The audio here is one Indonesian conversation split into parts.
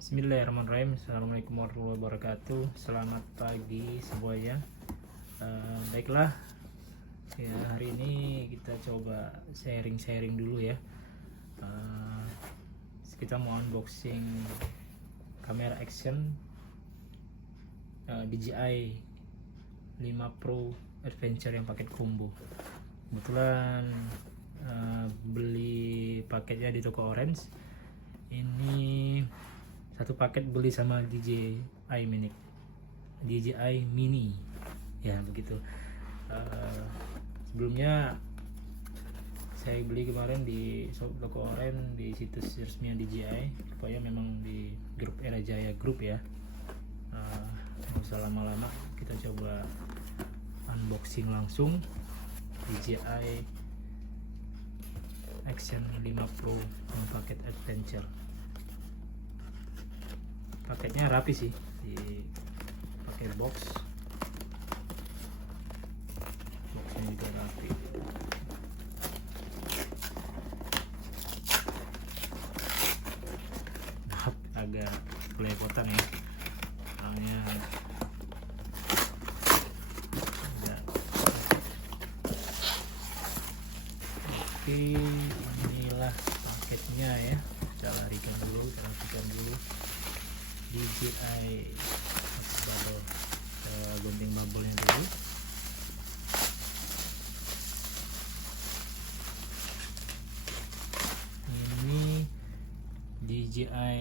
Bismillahirrahmanirrahim. Assalamualaikum warahmatullahi wabarakatuh. Selamat pagi semuanya. Baiklah, ya, hari ini kita coba sharing dulu ya. Kita mau unboxing kamera action DJI 5 Pro Adventure yang paket combo. Kebetulan beli paketnya di toko Orange. Ini satu paket beli sama DJI Mini ya begitu. Sebelumnya saya beli kemarin di toko Orange, di situs resmi DJI. Pokoknya memang di grup Era Jaya Group ya. Nggak usah lama-lama, kita coba unboxing langsung DJI Action 5 Pro yang paket adventure. Paketnya rapi sih, pakai boxnya juga rapi. Maaf, agak kelepotan ya, soalnya oke, inilah paketnya ya. Kita rapikan dulu DJI bubble, gunting bubble-nya dulu. Ini DJI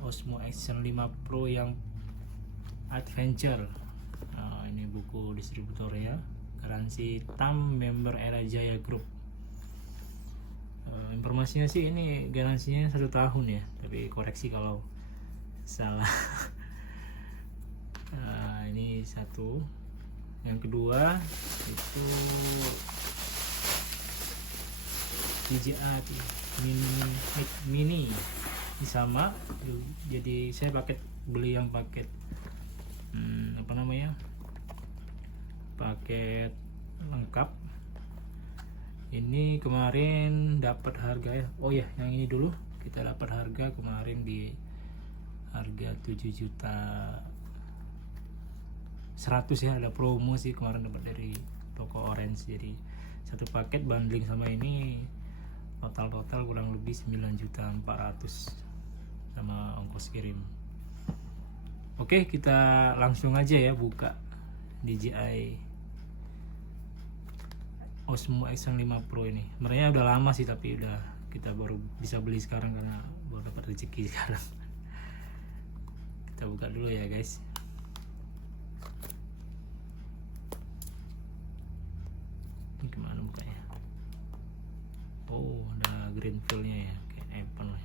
Osmo Action 5 Pro yang adventure. Ini buku distributor ya, garansi TAM member Era Jaya Group. Informasinya sih ini garansinya 1 tahun ya, tapi koreksi kalau salah. Ini satu. Yang kedua itu DJI Mini. Ini sama, jadi saya beli yang paket paket lengkap. Ini kemarin dapat harga ya. Oh ya, yang ini dulu kita dapat harga kemarin di harga 7.100.000 ya. Ada promo sih kemarin, dapat dari toko Orange. Jadi satu paket bundling sama ini total kurang lebih 9.400.000 sama ongkos kirim. Oke, kita langsung aja ya buka DJI Osmo Action 5 Pro ini. Sebenarnya udah lama sih, tapi kita baru bisa beli sekarang karena baru dapat rezeki sekarang. Kita buka dulu ya guys. Ini kemana bukanya? Oh, ada green fill-nya ya, kayak iPhone lah.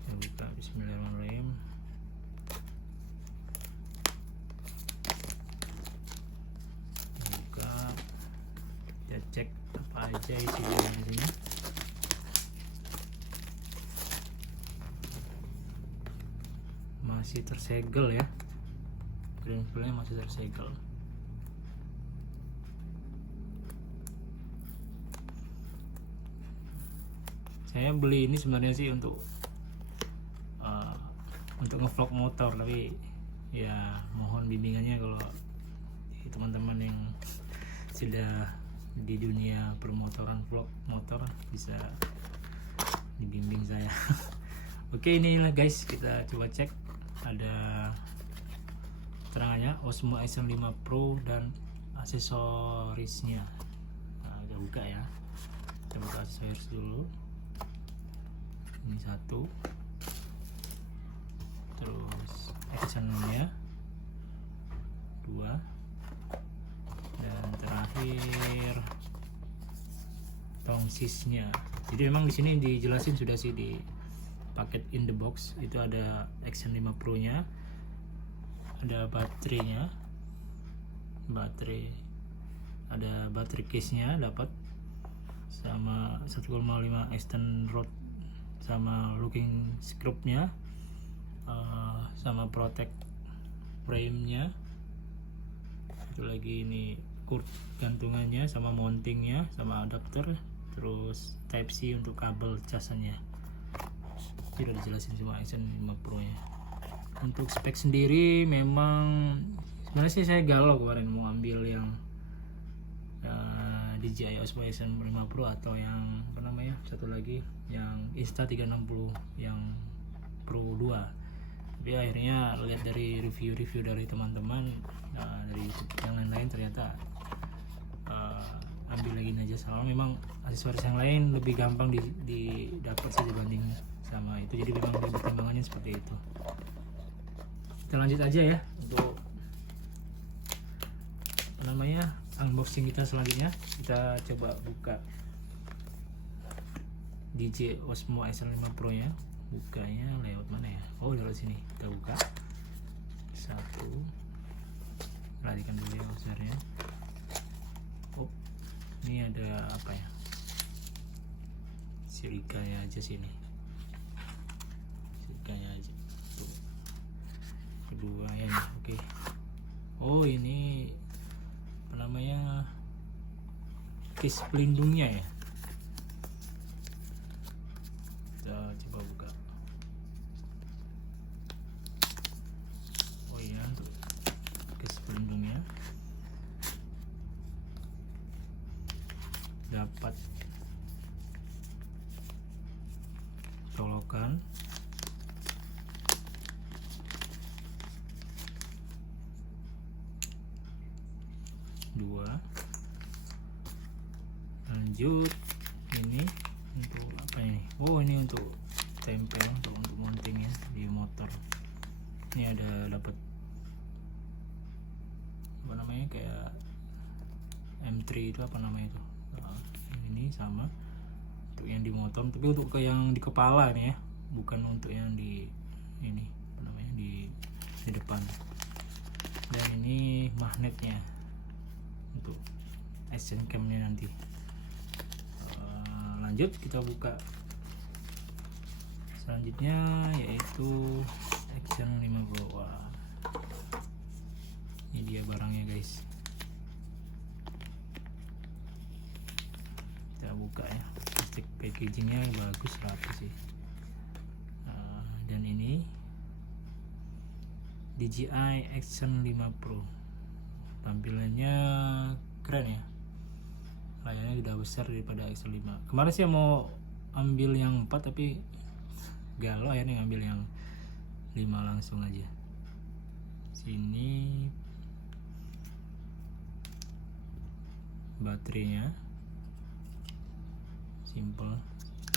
Kita buka, bismillahirrahmanirrahim. Buka, kita cek apa aja isinya di sini. Masih tersegel ya, green fill-nya masih tersegel. Saya beli ini sebenarnya sih untuk ngevlog motor, tapi ya mohon bimbingannya kalau teman-teman yang sudah di dunia permotoran, vlog motor, bisa dibimbing saya. Oke, inilah guys, kita coba cek. Ada terangannya Osmo Action 5 Pro dan aksesorisnya. Kita buka ya. Kita buka aksesoris dulu. Ini satu. Terus actionnya 2. Dan terakhir tongsisnya. Jadi memang di sini dijelasin sudah sih di paket in the box. Itu ada Action 5 Pro nya, ada baterainya, ada baterai case nya dapat, sama 1,5 extend rod, sama looking screw nya, sama protect frame-nya. Itu lagi ini cord gantungannya sama mountingnya sama adapter, terus type C untuk kabel casannya. Itu udah dijelasin semua Action 5 Pro nya. Untuk spek sendiri memang sebenarnya sih saya galau kemarin mau ambil yang DJI Osmo Action 5 Pro atau yang apa namanya satu lagi yang Insta360 yang Pro 2. Tapi akhirnya lihat dari review-review dari teman-teman dari YouTube yang lain-lain, ternyata ambil lagi aja, soalnya memang aksesoris yang lain lebih gampang didapat sih dibanding sama itu. Jadi memang pertimbangannya seperti itu. Kita lanjut aja ya untuk apa namanya unboxing kita selanjutnya. Kita coba buka DJI Osmo Action 5 Pro nya. Bukanya lewat mana ya? Oh, dari sini kita buka. Satu, perhatikan dulu ya usernya. Oh, ini ada apa ya? Silikanya aja sini. Silikanya aja. Tuh. Kedua ya nih, oke. Oh, ini apa namanya? Case pelindungnya ya. Kita coba buka. Oh iya, untuk case pelindungnya dapat colokan dua. Lanjut, ini untuk apa ini? Oh, ini untuk tempel untuk mountingnya di motor. Ini ada dapat apa namanya kayak M3 itu apa namanya itu. Nah, ini sama untuk yang di motor, tapi untuk ke yang di kepala nih ya, bukan untuk yang di ini apa namanya di depan. Dan ini magnetnya untuk action camnya nanti. Lanjut kita buka selanjutnya yaitu Action 5 Pro. Wah, ini dia barangnya guys. Kita buka ya, plastik packagingnya bagus, rapi sih. Dan ini DJI Action 5 Pro, tampilannya keren ya, layarnya udah besar daripada Action 5. Kemarin sih mau ambil yang 4 tapi galau, akhirnya ngambil yang 5 langsung aja. Sini baterainya simple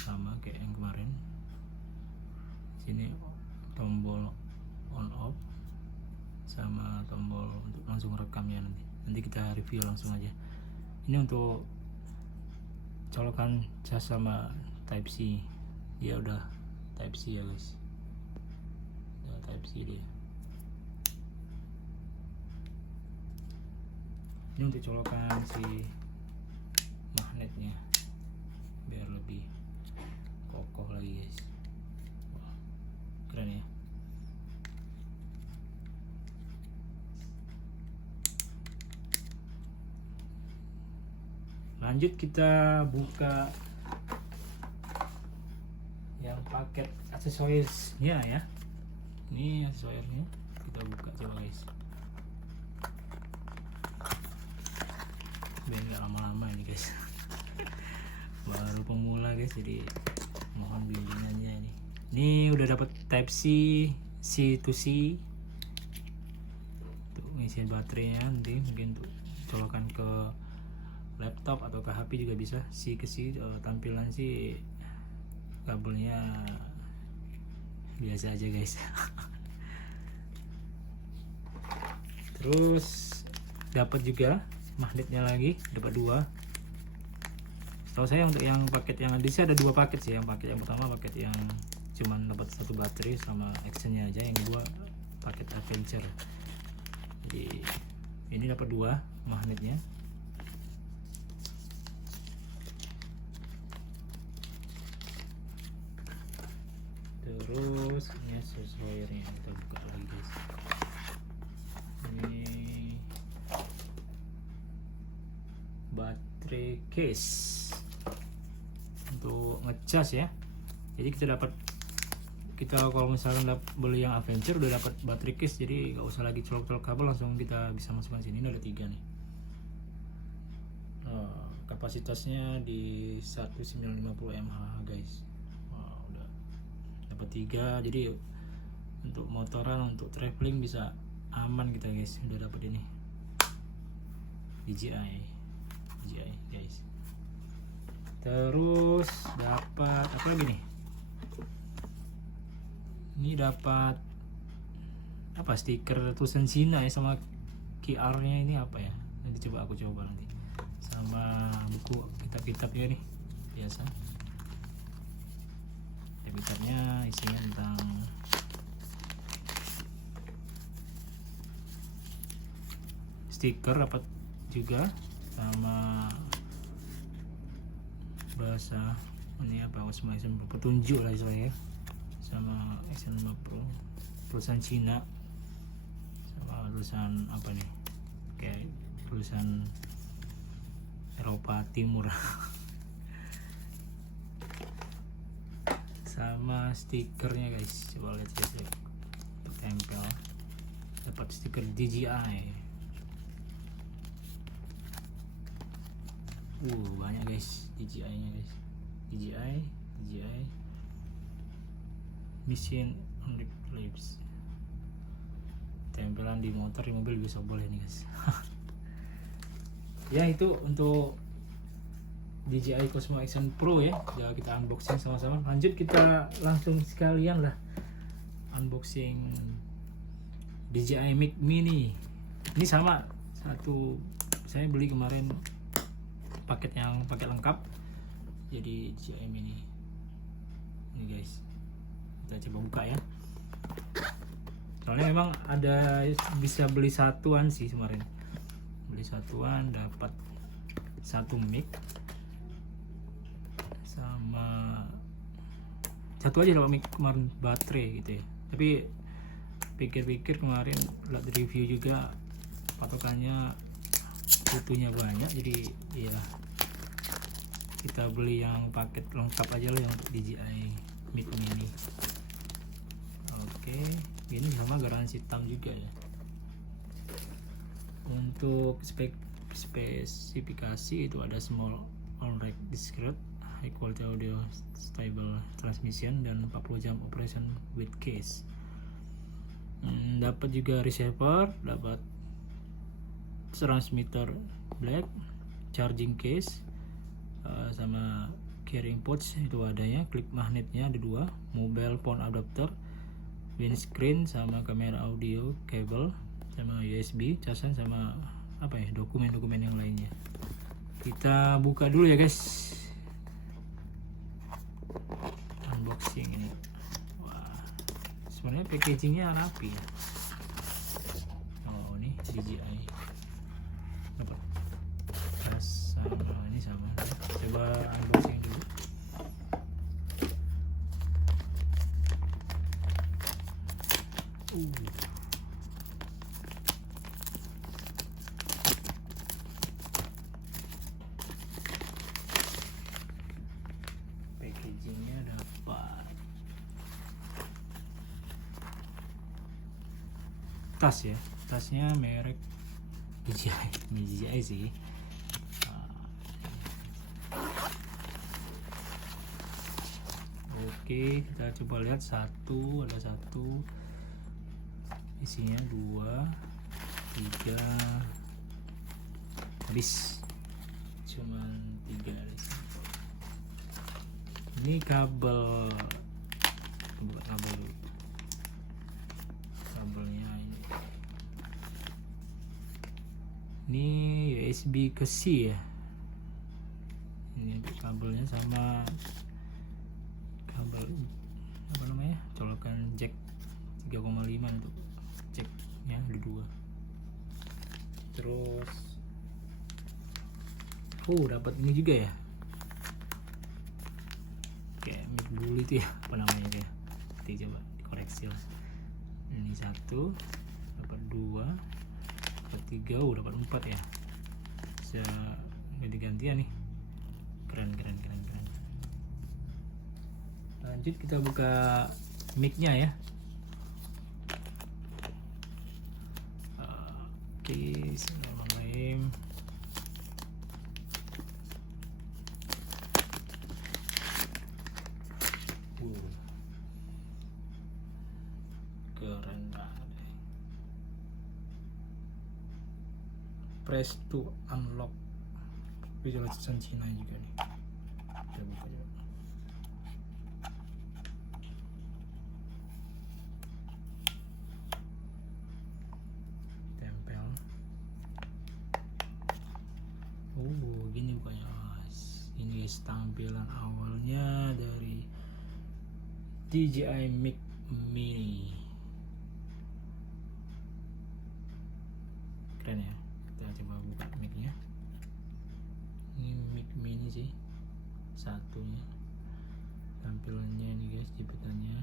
sama kayak yang kemarin. Sini tombol on off sama tombol untuk langsung rekamnya, nanti kita review langsung aja. Ini untuk colokan cas sama type C, dia udah type C ya guys, udah type C dia. Ini untuk colokan si magnetnya biar lebih kokoh lagi guys. Wah, keren ya. Lanjut kita buka yang paket aksesorisnya ya. Ini aksesorisnya kita buka coba guys. Biar nggak lama-lama ini guys. Baru pemula guys, jadi mohon bimbingannya ini. Ini udah dapat Type C, C to C. Untuk ngisi baterainya nanti mungkin untuk colokan ke laptop atau ke HP juga bisa. C ke C. Tampilan sih kabelnya biasa aja guys. Terus dapat juga magnetnya lagi, dapat 2. Setahu saya untuk yang paket yang di sini ada 2 paket sih. Yang paket yang pertama paket yang cuman dapat 1 baterai sama actionnya aja, yang kedua paket adventure. Jadi ini dapat 2 magnetnya. Terus ini aksesorisnya kita buka lagi case untuk ngecas ya. Jadi kita kalau misalnya beli yang Adventure udah dapat baterai case, jadi nggak usah lagi colok-colok kabel, langsung kita bisa masukkan sini. Ini ada 3 nih. Kapasitasnya di 1950 mAh guys. Udah dapat 3, jadi untuk motoran, untuk traveling bisa aman kita guys. Udah dapat ini DJI guys. Terus dapat apa lagi nih? Ini dapat apa, stiker tulisan Cina ya, sama QR-nya ini apa ya? Nanti aku coba nanti. Sama buku kitab-kitabnya nih biasa. Kitabnya isinya tentang stiker dapat juga, sama bahasa ini apa, semacam petunjuk lah istilahnya, sama Action 5 Pro tulisan Cina, sama tulisan apa nih, kayak tulisan Eropa Timur sama stikernya guys, coba lihat ya, tempel, dapat stiker DJI. Banyak guys DJI nya guys. DJI Mission on the Clips, tempelan di motor, di mobil bisa boleh nih guys. Ya itu untuk DJI Osmo Action Pro ya. Udah kita unboxing sama-sama. Lanjut kita langsung sekalian lah unboxing DJI Mic Mini. Ini sama satu, saya beli kemarin paket lengkap, jadi DJI Mini ini guys. Kita coba buka ya, soalnya memang ada bisa beli satuan sih kemarin, beli satuan dapat satu mic sama satu aja dapat mic kemarin, baterai gitu ya. Tapi pikir-pikir kemarin lihat review juga patokannya butuhnya banyak, jadi ya kita beli yang paket lengkap aja lah, yang untuk DJI Mic Mini. Oke, ini sama garansi tam juga ya. Untuk spesifikasi itu ada small on rack discrete, high quality audio, stable transmission, dan 40 jam operation with case. Dapat juga receiver, dapat transmitter black, charging case, sama carrying pouch itu adanya, klip magnetnya ada 2, mobile phone adapter, windscreen, sama kamera audio, kabel, sama USB, casan, sama apa ya, dokumen-dokumen yang lainnya. Kita buka dulu ya guys, unboxing ini. Wah, sebenarnya packagingnya rapi ya. Oh, ini DJI dapat tas sama ini sama. Coba unboxing dulu. Packagingnya dapat tas ya, tasnya merek DJI, ini DJI sih. Oke, kita coba lihat ada satu, isinya 2, 3, habis cuman 3 di sini. Ini kabelnya ini USB ke C ya. Ini kabelnya sama kabel apa namanya, colokan jack 3,5 untuk jacknya ada 2. Terus dapat ini juga ya, kayak mic bully itu ya, apa namanya itu ya, nanti coba dikoreksi lah. Ini 1, dapat 2, dapat 3, dapat 4 ya, bisa ganti-gantian nih. keren. Lanjut kita buka mic-nya ya. Oke, Bismillahirrahmanirrahim. Keren banget. Press to unlock. Visual tulisan Cina juga nih. Kita buka juga. Tempel. Gini bukanya guys. Ini guys tampilan awalnya dari DJI Mic Mini. Keren ya. Kita coba buka mic-nya. Ini mic mini sih satunya, tampilannya ini guys, jepitannya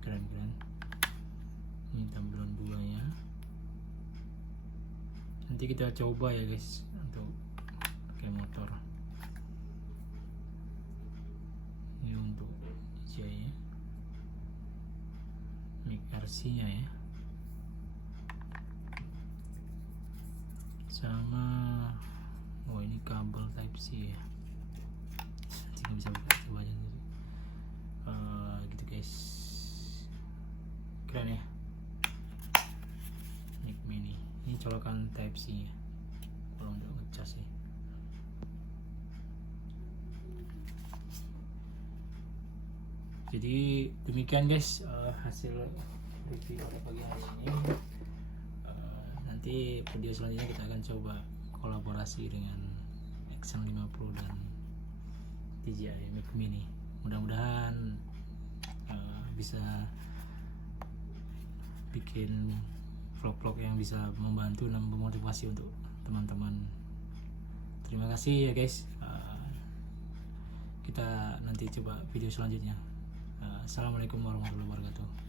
keren. Ini tampilan duanya. Nanti kita coba ya guys untuk pakai motor. Ini untuk DJI mic RC nya ya, sama ini kabel type C ya. Nanti bisa buka coba aja gitu guys. Keren ya mic mini. Ini colokan type C ya kalau untuk ngecas sih. Jadi demikian guys hasil review pada pagi hari ini. Nanti video selanjutnya kita akan coba kolaborasi dengan Action 50 dan DJI Mic Mini. Mudah-mudahan bisa bikin vlog-vlog yang bisa membantu dan memotivasi untuk teman-teman. Terima kasih ya guys. Kita nanti coba video selanjutnya. Assalamualaikum warahmatullahi wabarakatuh.